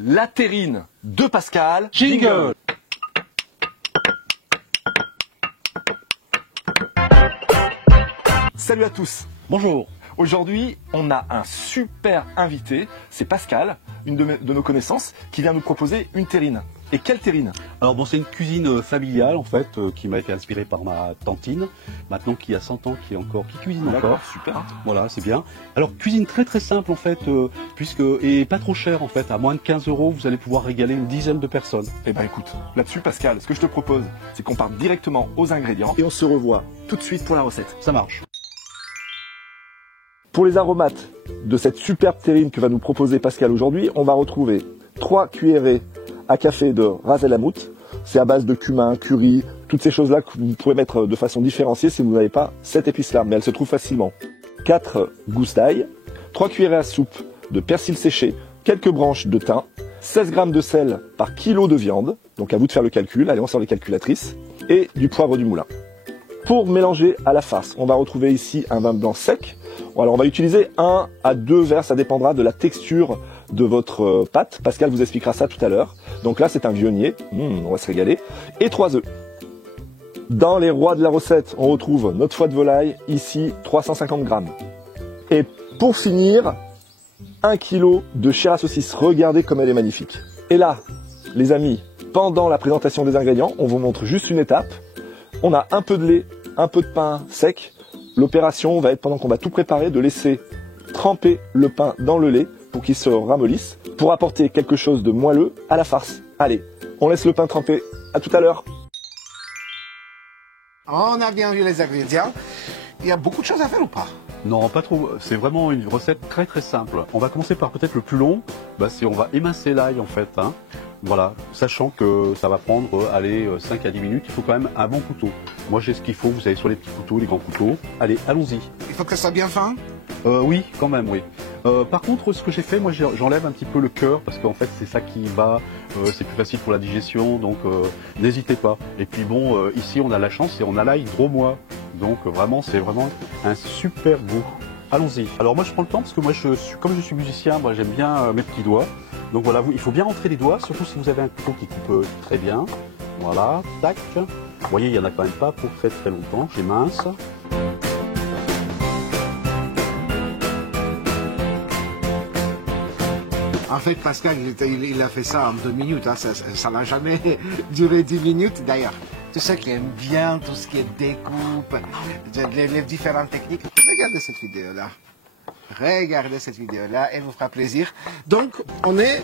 La terrine de Pascal. Jingle. Salut à tous. Bonjour. Aujourd'hui, on a un super invité, c'est Pascal, une de nos connaissances, qui vient nous proposer une terrine. Et quelle terrine? Alors bon, c'est une cuisine familiale en fait, qui m'a été inspirée par ma tantine, maintenant qui a 100 ans, qui cuisine encore. Super. Voilà, c'est bien. Alors cuisine très très simple en fait, et pas trop cher en fait, à moins de 15 €, vous allez pouvoir régaler une dizaine de personnes. Eh ben écoute, là-dessus Pascal, ce que je te propose, c'est qu'on parte directement aux ingrédients et on se revoit tout de suite pour la recette. Ça marche. Pour les aromates de cette superbe terrine que va nous proposer Pascal aujourd'hui, on va retrouver 3 cuillerées à café de ras el hanout. C'est à base de cumin, curry, toutes ces choses-là que vous pouvez mettre de façon différenciée si vous n'avez pas cette épice-là, mais elle se trouve facilement. 4 gousses d'ail, 3 cuillerées à soupe de persil séché, quelques branches de thym, 16 g de sel par kilo de viande, donc à vous de faire le calcul, allez on sort les calculatrices, et du poivre du moulin. Pour mélanger à la farce, on va retrouver ici un vin blanc sec. Alors on va utiliser 1 à 2 verres, ça dépendra de la texture de votre pâte. Pascal vous expliquera ça tout à l'heure. Donc là c'est un vionnier, on va se régaler. Et 3 œufs. Dans les rois de la recette, on retrouve notre foie de volaille, ici 350 g. Et pour finir, 1 kg de chair à saucisse. Regardez comme elle est magnifique. Et là, les amis, pendant la présentation des ingrédients, on vous montre juste une étape. On a un peu de lait, un peu de pain sec. L'opération va être, pendant qu'on va tout préparer, de laisser tremper le pain dans le lait pour qu'il se ramollisse, pour apporter quelque chose de moelleux à la farce. Allez, on laisse le pain tremper. À tout à l'heure. On a bien vu les ingrédients. Il y a beaucoup de choses à faire ou pas? Non, pas trop. C'est vraiment une recette très très simple. On va commencer par peut-être le plus long. C'est on va émincer l'ail en fait. Voilà, sachant que ça va prendre 5 à 10 minutes, il faut quand même un bon couteau. Moi j'ai ce qu'il faut, vous savez, sur les petits couteaux, les grands couteaux. Allez, allons-y. Il faut que ça soit bien fin? Oui, quand même, oui. Par contre, ce que j'ai fait, moi j'enlève un petit peu le cœur, parce qu'en fait c'est ça qui va, c'est plus facile pour la digestion, donc n'hésitez pas. Et puis bon, ici on a la chance et on a l'ail dromois, donc vraiment c'est vraiment un super goût. Allons-y. Alors moi je prends le temps parce que moi comme je suis musicien, moi j'aime bien mes petits doigts. Donc voilà, il faut bien rentrer les doigts, surtout si vous avez un couteau qui coupe très bien. Voilà, tac. Vous voyez, il n'y en a quand même pas pour très très longtemps, j'ai mince. En fait, Pascal, il a fait ça en 2 minutes. Ça n'a jamais duré 10 minutes. D'ailleurs, tous ceux qui aiment bien tout ce qui est découpe, les différentes techniques, regardez cette vidéo-là. Regardez cette vidéo-là, elle vous fera plaisir. Donc, on est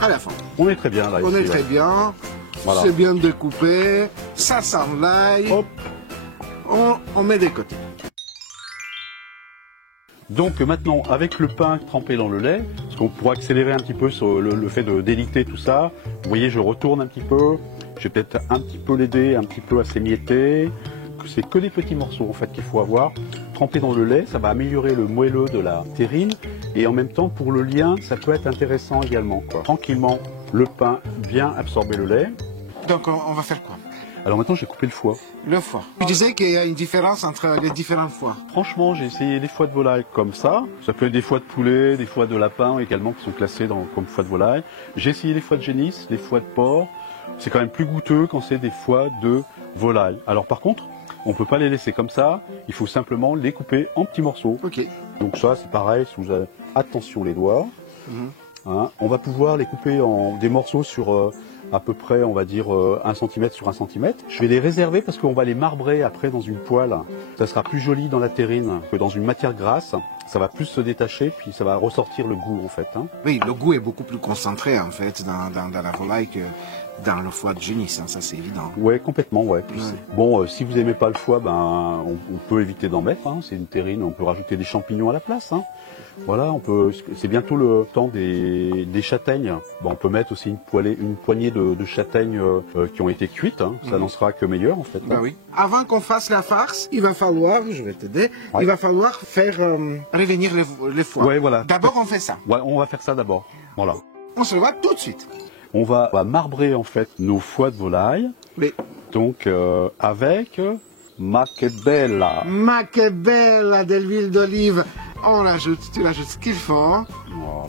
à la fin. On est très bien là. On ici, est très bien. Voilà. C'est bien découpé. Ça sent l'ail. Hop. On met des côtés. Donc maintenant, avec le pain trempé dans le lait, parce qu'on pourra accélérer un petit peu sur le fait de déliter tout ça. Vous voyez, je retourne un petit peu. Je vais peut-être un petit peu l'aider, un petit peu à s'émietter. C'est que des petits morceaux en fait qu'il faut avoir. Trempé dans le lait, ça va améliorer le moelleux de la terrine. Et en même temps, pour le lien, ça peut être intéressant également, quoi. Tranquillement, le pain vient absorber le lait. Donc, on va faire quoi? Alors maintenant, j'ai coupé le foie. Le foie. Tu disais qu'il y a une différence entre les différents foies. Franchement, j'ai essayé les foies de volaille comme ça. Ça peut être des foies de poulet, des foies de lapin également qui sont classés comme foies de volaille. J'ai essayé les foies de génisse, les foies de porc. C'est quand même plus goûteux quand c'est des foies de volaille. Alors par contre, on ne peut pas les laisser comme ça. Il faut simplement les couper en petits morceaux. Ok. Donc ça, c'est pareil. Si vous avez attention les doigts. On va pouvoir les couper en des morceaux sur à peu près, on va dire, 1 cm sur 1 cm. Je vais les réserver parce qu'on va les marbrer après dans une poêle. Ça sera plus joli dans la terrine que dans une matière grasse. Ça va plus se détacher, puis ça va ressortir le goût, en fait. Oui, le goût est beaucoup plus concentré, en fait, dans la volaille que dans le foie de génisse, ça c'est évident. Ouais, complètement, ouais. Puis bon, si vous aimez pas le foie, on peut éviter d'en mettre. C'est une terrine, on peut rajouter des champignons à la place. Voilà, c'est bientôt le temps des châtaignes. On peut mettre aussi une poignée de châtaignes qui ont été cuites. Ça n'en sera que meilleur en fait. Oui. Avant qu'on fasse la farce, il va falloir, je vais t'aider, il va falloir faire revenir les foies. Ouais, voilà. D'abord on fait ça. Ouais, on va faire ça d'abord. Voilà. On se le voit tout de suite. On va marbrer en fait nos foies de volaille. Oui. Donc avec ma che bella. Ma che bella de l'huile d'olive. Tu rajoutes ce qu'il faut.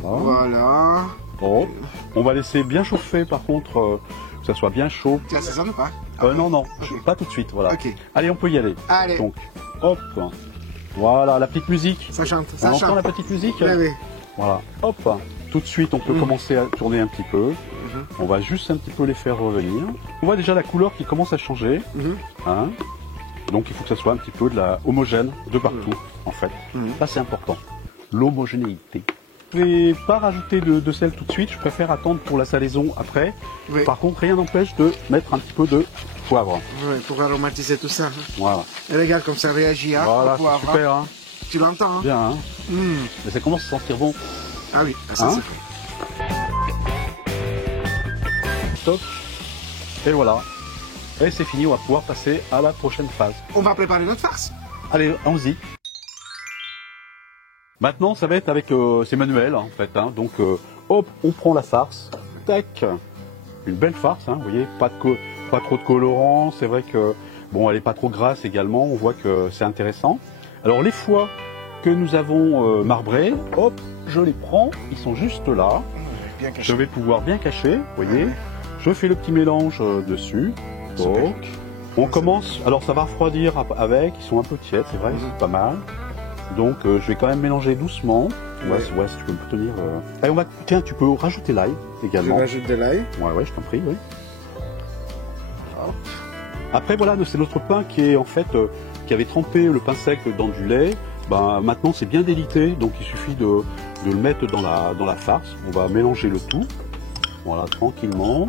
Voilà. Hop. On va laisser bien chauffer par contre, que ça soit bien chaud. Tu assaisonnes ou pas? Non, non, Ok. pas tout de suite, voilà. Ok. Allez, on peut y aller. Allez. Donc, hop. Voilà, la petite musique. Ça chante, On ça entend chante. la petite musique? Oui, oui. Voilà, hop. Tout de suite, on peut commencer à tourner un petit peu. On va juste un petit peu les faire revenir. On voit déjà la couleur qui commence à changer. Hein. Donc il faut que ça soit un petit peu de la homogène de partout, en fait. Ça, c'est important. L'homogénéité. Je ne vais pas rajouter de sel tout de suite. Je préfère attendre pour la salaison après. Oui. Par contre, rien n'empêche de mettre un petit peu de poivre. Oui, pour aromatiser tout ça. Voilà. Et regarde comme ça réagit, hein, Voilà, au poivre, c'est super. Hein. Tu l'entends, hein? Bien, hein. Mais ça commence à sentir bon. Ah oui, ça Hein? c'est fait. Top. Et voilà. Et c'est fini, on va pouvoir passer à la prochaine phase. On va préparer notre farce. Allez, allons-y. Maintenant, ça va être avec... c'est manuel, en fait. Hein. Donc, hop, on prend la farce. Tac. Une belle farce, hein, vous voyez, pas trop de colorant. C'est vrai que, bon, elle n'est pas trop grasse également. On voit que c'est intéressant. Alors, les foies que nous avons marbrés, hop, je les prends. Ils sont juste là. Bien caché. Je vais pouvoir bien cacher, vous voyez. Je fais le petit mélange dessus. Donc, on commence. Alors, ça va refroidir avec. Ils sont un peu tièdes, c'est vrai, c'est pas mal. Donc, je vais quand même mélanger doucement. Ouais, si tu peux me tenir. Allez, on va. Tiens, tu peux rajouter l'ail Je également. rajoute de l'ail. Ouais, je t'en prie, oui. Voilà. Après, voilà, c'est notre pain qui est en fait qui avait trempé le pain sec dans du lait. Ben, maintenant, c'est bien délité, donc il suffit de le mettre dans la farce. On va mélanger le tout. Voilà, tranquillement.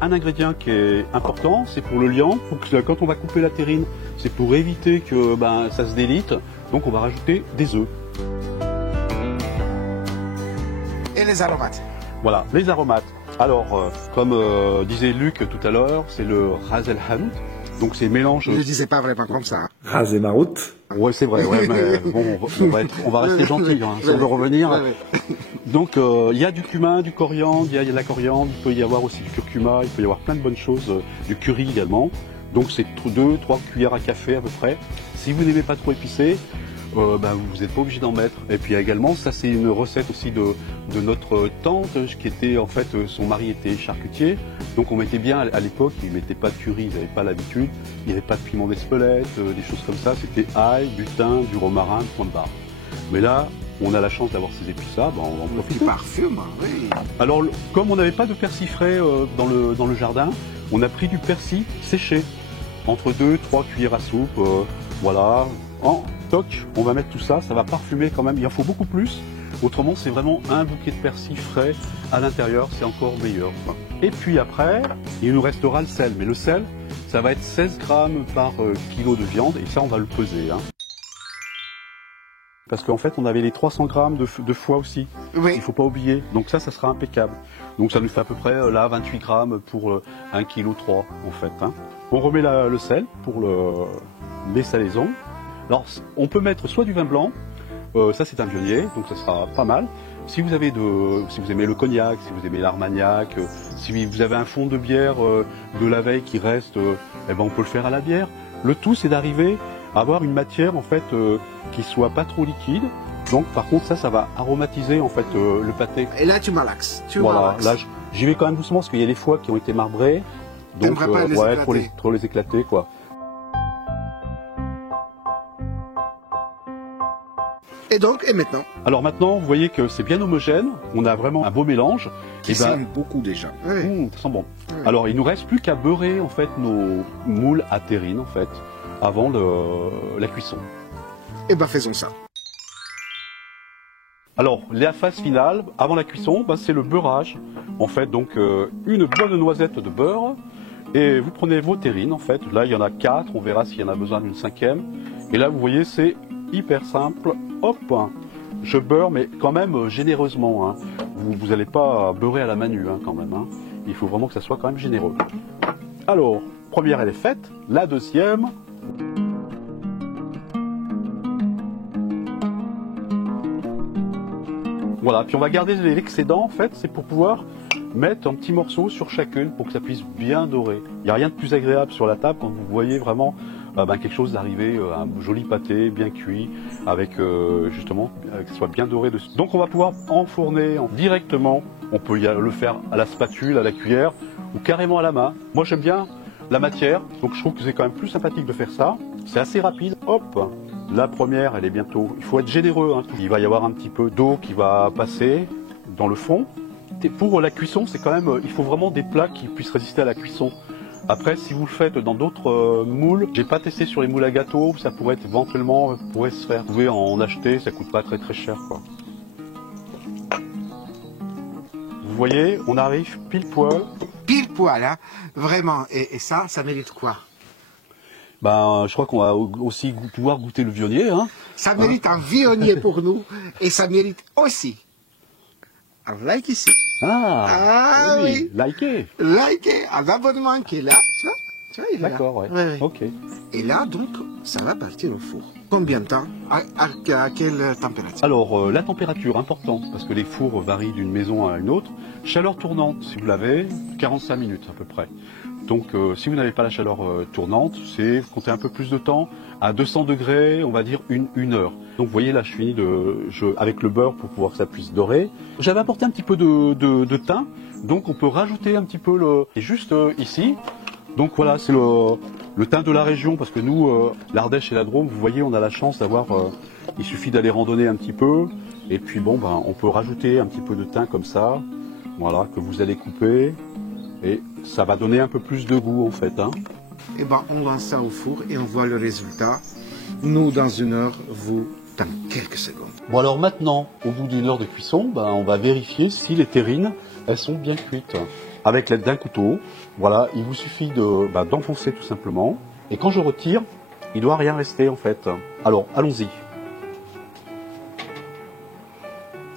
Un ingrédient qui est important, c'est pour le liant. Quand on va couper la terrine, c'est pour éviter que ça se délite. Donc on va rajouter des œufs. Et les aromates. Voilà, les aromates. Alors, comme disait Luc tout à l'heure, c'est le Ras el Hanout. Donc c'est mélange. Je ne le disais pas vraiment comme ça. Ras et Marout. Ouais, c'est vrai. Ouais, mais bon, on va rester gentil. Hein, si on veut revenir. Donc il y a du cumin, du coriandre, il y a de la coriandre, il peut y avoir aussi du curcuma, il peut y avoir plein de bonnes choses, du curry également. Donc c'est 2-3 cuillères à café à peu près. Si vous n'aimez pas trop épicé, vous n'êtes pas obligé d'en mettre. Et puis également, ça c'est une recette aussi de notre tante, qui était en fait, son mari était charcutier. Donc on mettait bien à l'époque, ils ne mettaient pas de curry, ils n'avaient pas l'habitude. Il n'y avait pas de piment d'Espelette, des choses comme ça. C'était ail, du thym, du romarin, point de barre. Mais là, on a la chance d'avoir ces épices-là, on va en Le petit profiter. parfum, oui. Alors, comme on n'avait pas de persil frais dans le jardin, on a pris du persil séché, entre 2-3 cuillères à soupe, voilà. En toc, on va mettre tout ça, ça va parfumer quand même, il en faut beaucoup plus. Autrement, c'est vraiment un bouquet de persil frais à l'intérieur, c'est encore meilleur. Et puis après, il nous restera le sel, mais le sel, ça va être 16 grammes par kilo de viande, et ça, on va le peser. Hein. Parce qu'en fait, on avait les 300 grammes de foie aussi. Oui. Il ne faut pas oublier. Donc ça sera impeccable. Donc ça nous fait à peu près là 28 grammes pour 1,3 kg en fait. Hein. On remet le sel pour les salaisons. Alors on peut mettre soit du vin blanc, ça c'est un vionnier, donc ça sera pas mal. Si vous aimez le cognac, si vous aimez l'armagnac, si vous avez un fond de bière de la veille qui reste, on peut le faire à la bière. Le tout c'est d'arriver à avoir une matière en fait qui soit pas trop liquide. Donc par contre ça va aromatiser en fait le pâté. Et là tu malaxes. Voilà, là j'y vais quand même doucement parce qu'il y a des foies qui ont été marbrés. Donc T'aimerais pas les éclater. trop les éclater quoi. Et maintenant. Alors maintenant, vous voyez que c'est bien homogène, on a vraiment un beau mélange. Qui sent beaucoup déjà. Oui. Ça sent bon. Alors il nous reste plus qu'à beurrer en fait nos moules à terrine en fait avant la cuisson. Et faisons ça. Alors la phase finale avant la cuisson, c'est le beurrage. En fait donc une bonne noisette de beurre et vous prenez vos terrines en fait. Là il y en a 4, on verra s'il y en a besoin d'une 5e. Et là vous voyez c'est hyper simple. Hop, je beurre, mais quand même généreusement. Hein. Vous n'allez pas beurrer à la manu hein, quand même. Hein. Il faut vraiment que ça soit quand même généreux. Alors, première elle est faite. La deuxième. Voilà, puis on va garder l'excédent en fait, c'est pour pouvoir mettre un petit morceau sur chacune pour que ça puisse bien dorer. Il n'y a rien de plus agréable sur la table quand vous voyez vraiment quelque chose d'arrivé, un joli pâté bien cuit, avec justement, que ce soit bien doré dessus. Donc on va pouvoir enfourner directement, on peut le faire à la spatule, à la cuillère, ou carrément à la main. Moi j'aime bien la matière, donc je trouve que c'est quand même plus sympathique de faire ça. C'est assez rapide, hop, la première elle est bientôt, il faut être généreux, hein. Il va y avoir un petit peu d'eau qui va passer dans le fond. Et pour la cuisson, c'est quand même, il faut vraiment des plats qui puissent résister à la cuisson. Après, si vous le faites dans d'autres moules, j'ai pas testé sur les moules à gâteau, ça pourrait être éventuellement, pourrait se faire. Vous pouvez en acheter, ça coûte pas très très cher, quoi. Vous voyez, on arrive pile poil. Pile poil, hein, vraiment. Et ça mérite quoi? Je crois qu'on va aussi pouvoir goûter le vionnier, hein. Ça mérite un vionnier pour nous, et ça mérite aussi un like ici. Ah oui. Likez. Likez, un abonnement qui est là. Tu vois, il est là. D'accord, ouais. Ouais. Ok. Et là, donc, ça va partir au four. Combien de temps? À quelle température? Alors, la température, important, parce que les fours varient d'une maison à une autre. Chaleur tournante, si vous l'avez, 45 minutes à peu près. Donc, si vous n'avez pas la chaleur tournante, c'est compter un peu plus de temps. À 200 degrés, on va dire une heure. Donc, vous voyez, là, je finis avec le beurre pour pouvoir que ça puisse dorer. J'avais apporté un petit peu de thym, donc on peut rajouter un petit peu et juste ici. Donc voilà, c'est le thym de la région, parce que nous, l'Ardèche et la Drôme, vous voyez, on a la chance d'avoir. Il suffit d'aller randonner un petit peu, et puis bon, on peut rajouter un petit peu de thym comme ça, voilà, que vous allez couper. Et ça va donner un peu plus de goût en fait. Hein. Et on lance ça au four et on voit le résultat. Nous, dans une heure, vous, dans quelques secondes. Bon alors maintenant, au bout d'une heure de cuisson, on va vérifier si les terrines, elles sont bien cuites. Avec l'aide d'un couteau, voilà, il vous suffit d'enfoncer tout simplement. Et quand je retire, il ne doit rien rester en fait. Alors, allons-y.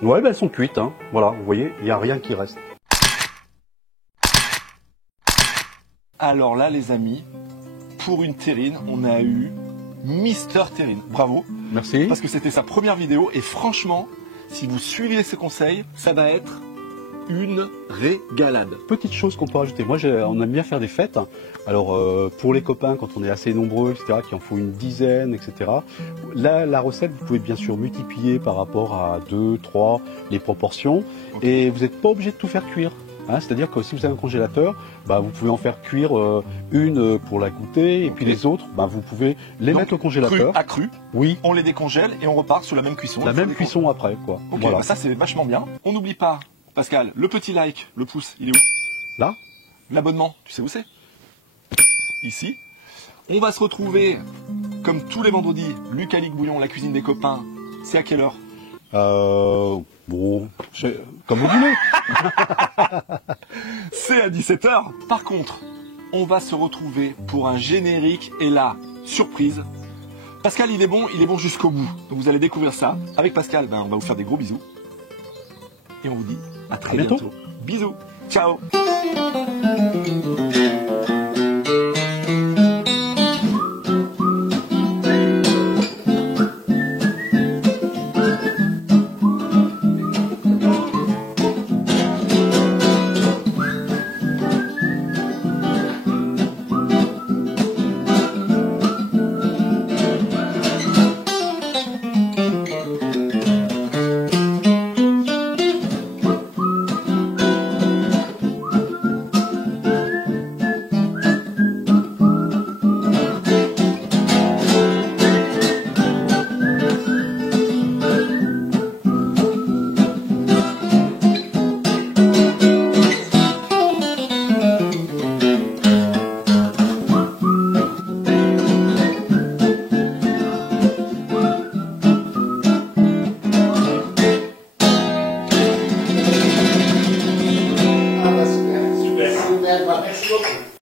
Ouais, elles sont cuites. Hein. Voilà, vous voyez, il n'y a rien qui reste. Alors là, les amis, pour une terrine, on a eu Mister Terrine. Bravo. Merci. Parce que c'était sa première vidéo et franchement, si vous suivez ses conseils, ça va être une régalade. Petite chose qu'on peut rajouter. Moi, on aime bien faire des fêtes. Alors, pour les copains, quand on est assez nombreux, etc., qu'il en faut une dizaine, etc. Là, la recette, vous pouvez bien sûr multiplier par rapport à 2, 3, les proportions. Okay. Et vous n'êtes pas obligé de tout faire cuire. Hein, c'est-à-dire que si vous avez un congélateur, vous pouvez en faire cuire une pour la goûter, et puis les autres, vous pouvez les mettre au congélateur. Cru à cru. Oui. On les décongèle et on repart sur la même cuisson. La même cuisson après, quoi. Ok, voilà. Ça c'est vachement bien. On n'oublie pas, Pascal, le petit like, le pouce, il est où? Là. L'abonnement, tu sais où c'est? Ici. On va se retrouver, comme tous les vendredis, Luc Alic Bouillon, la cuisine des copains. C'est à quelle heure? Bon, comme vous voulez. C'est à 17h. Par contre, on va se retrouver pour un générique et là, surprise. Pascal, il est bon jusqu'au bout. Donc vous allez découvrir ça. Avec Pascal, on va vous faire des gros bisous. Et on vous dit à très bientôt. Bisous. Ciao.